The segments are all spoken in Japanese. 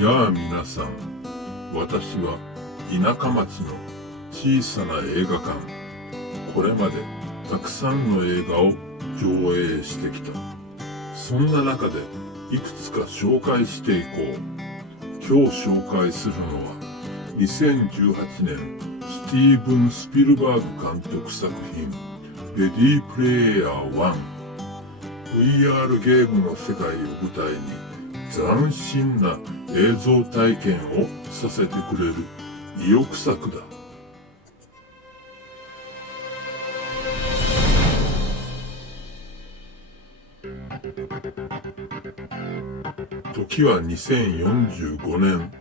やあ皆さん、私は田舎町の小さな映画館、これまでたくさんの映画を上映してきた。そんな中でいくつか紹介していこう。今日紹介するのは2018年スティーブン・スピルバーグ監督作品レディープレイヤー1。VR ゲームの世界を舞台に斬新な映像体験をさせてくれる意欲作だ。時は2045年、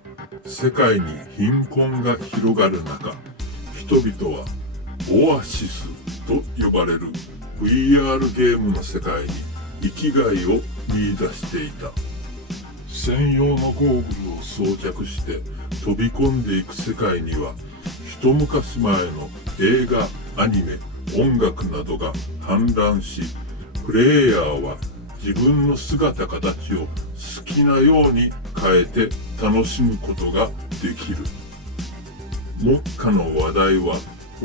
世界に貧困が広がる中、人々はオアシスと呼ばれる VR ゲームの世界に生きがいを見出していた。専用のゴーグルを装着して飛び込んでいく世界には、一昔前の映画、アニメ、音楽などが氾濫し、プレイヤーは自分の姿形を好きなように変えて楽しむことができる。目下の話題は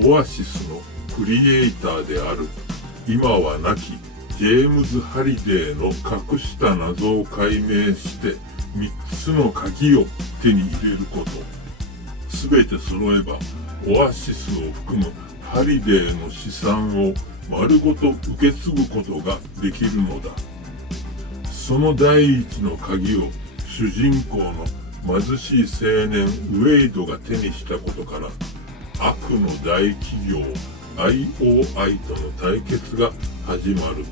オアシスのクリエイターである今は亡きジェームズ・ハリデーの隠した謎を解明して3つの鍵を手に入れること。すべて揃えばオアシスを含むハリデーの資産を丸ごと受け継ぐことができるのだ。その第一の鍵を主人公の貧しい青年ウェイドが手にしたことから、悪の大企業 IOI との対決が始まる。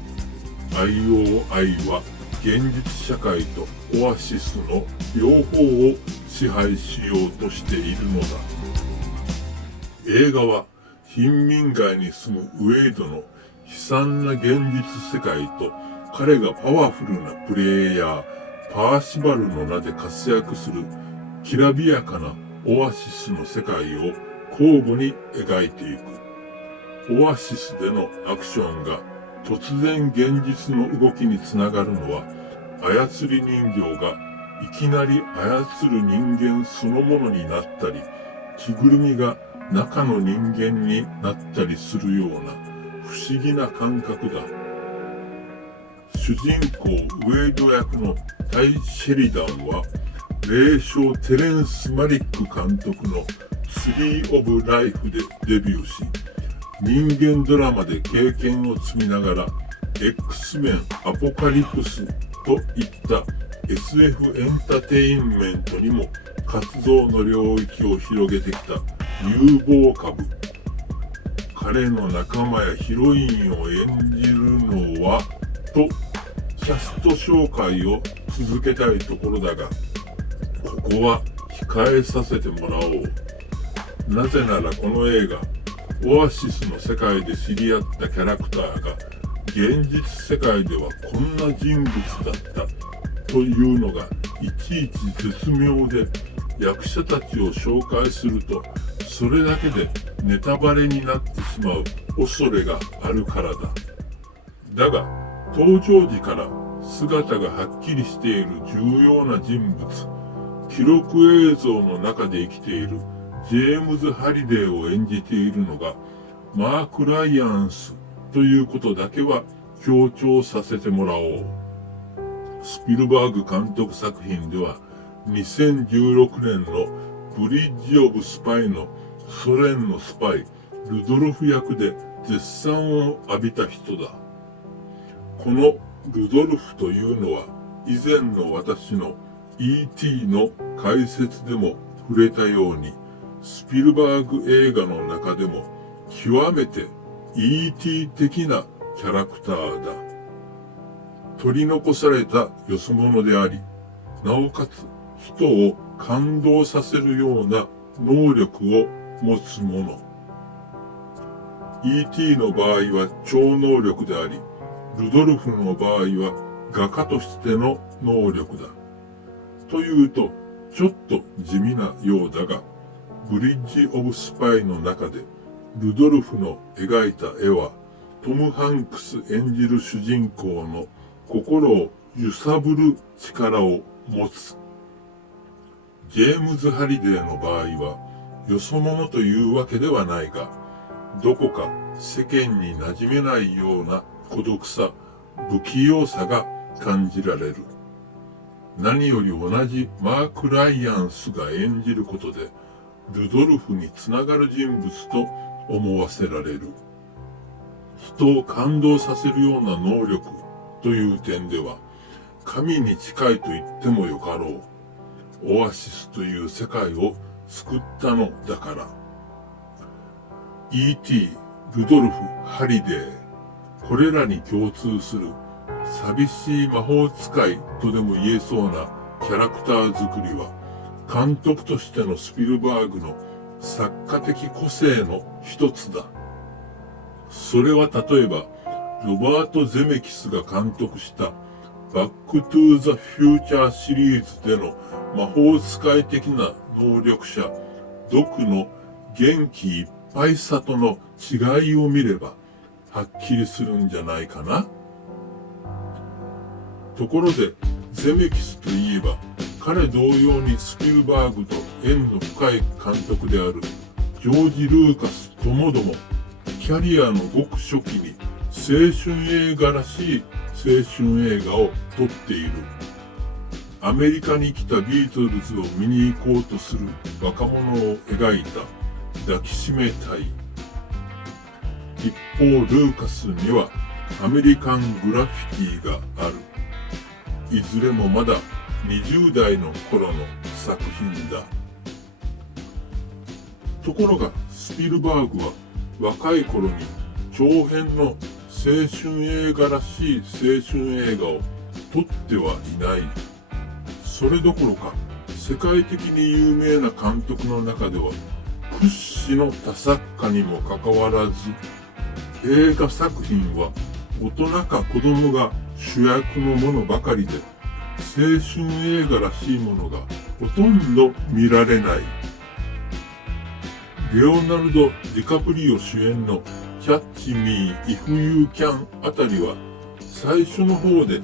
IOI は現実社会とオアシスの両方を支配しようとしているのだ。映画は貧民街に住むウェイドの悲惨な現実世界と、彼がパワフルなプレイヤーパーシバルの名で活躍するきらびやかなオアシスの世界を交互に描いていく。オアシスでのアクションが突然現実の動きにつながるのは、操り人形がいきなり操る人間そのものになったり、着ぐるみが中の人間になったりするような不思議な感覚だ。主人公ウェイド役のタイ・シェリダンは、名将テレンス・マリック監督のツリー・オブ・ライフでデビューし、人間ドラマで経験を積みながら X メン・アポカリプスといった SF エンターテインメントにも活動の領域を広げてきた有望株。彼の仲間やヒロインを演じるのはとキャスト紹介を続けたいところだが、ここは控えさせてもらおう。なぜならこの映画、オアシスの世界で知り合ったキャラクターが現実世界ではこんな人物だったというのがいちいち絶妙で、役者たちを紹介するとそれだけでネタバレになってしまう恐れがあるからだ。だが登場時から姿がはっきりしている重要な人物、記録映像の中で生きているジェームズ・ハリデーを演じているのがマーク・ライアンスということだけは強調させてもらおう。スピルバーグ監督作品では2016年のブリッジ・オブ・スパイのソ連のスパイルドルフ役で絶賛を浴びた人だ。このルドルフというのは以前の私の E.T. の解説でも触れたように、スピルバーグ映画の中でも極めて E.T. 的なキャラクターだ。取り残されたよそ者であり、なおかつ人を感動させるような能力を持つ者。E.T. の場合は超能力であり、ルドルフの場合は画家としての能力だ。というと、ちょっと地味なようだが、ブリッジ・オブ・スパイの中で、ルドルフの描いた絵は、トム・ハンクス演じる主人公の心を揺さぶる力を持つ。ジェームズ・ハリデーの場合は、よそ者というわけではないが、どこか世間に馴染めないような孤独さ、不器用さが感じられる。何より同じマーク・ライアンスが演じることで、ルドルフにつながる人物と思わせられる。人を感動させるような能力という点では、神に近いと言ってもよかろう。オアシスという世界を作ったのだから。E.T., ルドルフ、ハリデー。これらに共通する寂しい魔法使いとでも言えそうなキャラクター作りは、監督としてのスピルバーグの作家的個性の一つだ。それは例えば、ロバート・ゼメキスが監督したバック・トゥ・ザ・フューチャーシリーズでの魔法使い的な能力者、ドクの元気いっぱいさとの違いを見れば、はっきりするんじゃないかな。ところで、ゼメキスといえば、彼同様にスピルバーグと縁の深い監督であるジョージ・ルーカスともども、キャリアのごく初期に青春映画らしい青春映画を撮っている。アメリカに来たビートルズを見に行こうとする若者を描いた抱きしめたい。一方、ルーカスにはアメリカングラフィティがある。いずれもまだ20代の頃の作品だ。ところがスピルバーグは若い頃に長編の青春映画らしい青春映画を撮ってはいない。それどころか世界的に有名な監督の中では屈指の多作家にもかかわらず、映画作品は大人か子供が主役のものばかりで、青春映画らしいものがほとんど見られない。レオナルド・ディカプリオ主演のキャッチ・ミー・イフ・ユー・キャンあたりは最初の方で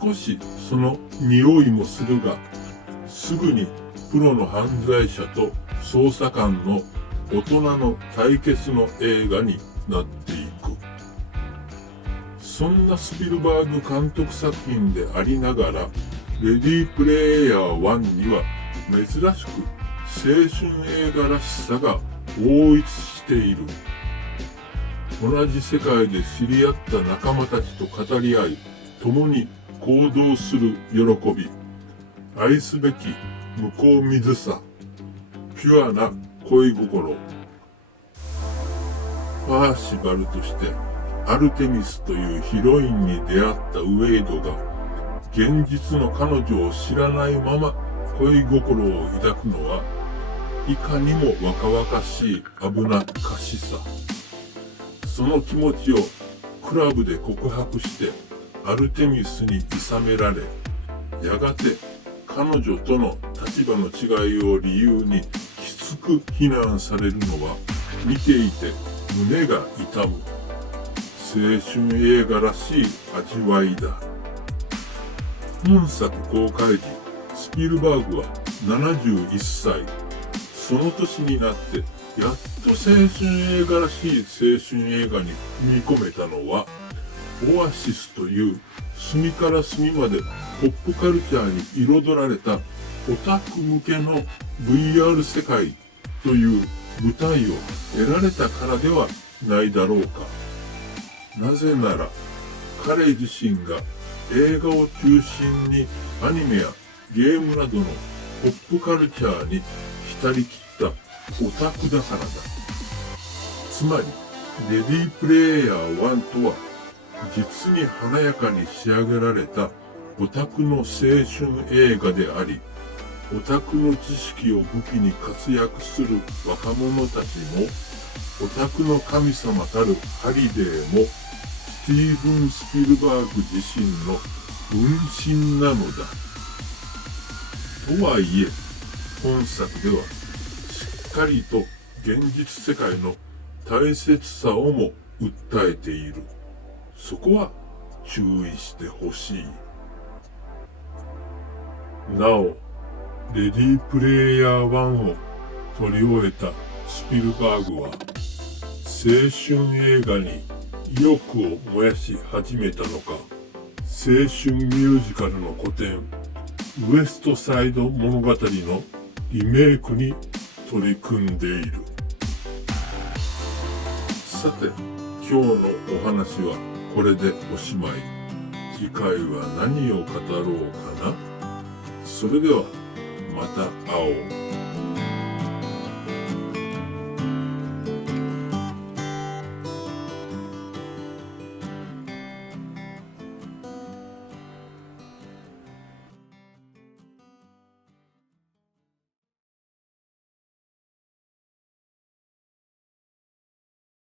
少しその匂いもするが、すぐにプロの犯罪者と捜査官の大人の対決の映画になっていく。そんなスピルバーグ監督作品でありながら、レディープレイヤー1には珍しく青春映画らしさが統一している。同じ世界で知り合った仲間たちと語り合い、共に行動する喜び、愛すべき向こう水さ、ピュアな恋心。パーシバルとしてアルテミスというヒロインに出会ったウェイドが、現実の彼女を知らないまま恋心を抱くのは、いかにも若々しい危なっかしさ。その気持ちをクラブで告白してアルテミスに諌められ、やがて彼女との立場の違いを理由にきつく非難されるのは見ていて胸が痛む。青春映画らしい味わいだ。本作公開時、スピルバーグは71歳。その年になってやっと青春映画らしい青春映画に踏み込めたのは、オアシスという隅から隅までポップカルチャーに彩られたオタク向けの VR 世界という舞台を得られたからではないだろうか。なぜなら彼自身が映画を中心にアニメやゲームなどのポップカルチャーに浸りきったオタクだからだ。つまりレディープレイヤー1とは実に華やかに仕上げられたオタクの青春映画であり、オタクの知識を武器に活躍する若者たちも、オタクの神様たるハリデーも、スティーブン・スピルバーグ自身の分身なのだ。とはいえ、本作ではしっかりと現実世界の大切さをも訴えている。そこは注意してほしい。なお、レディープレイヤー1を撮り終えたスピルバーグは、青春映画に意欲を燃やし始めたのか、青春ミュージカルの古典、ウエストサイド物語のリメイクに取り組んでいる。さて、今日のお話はこれでおしまい。次回は何を語ろうかな。それでは、また会おう。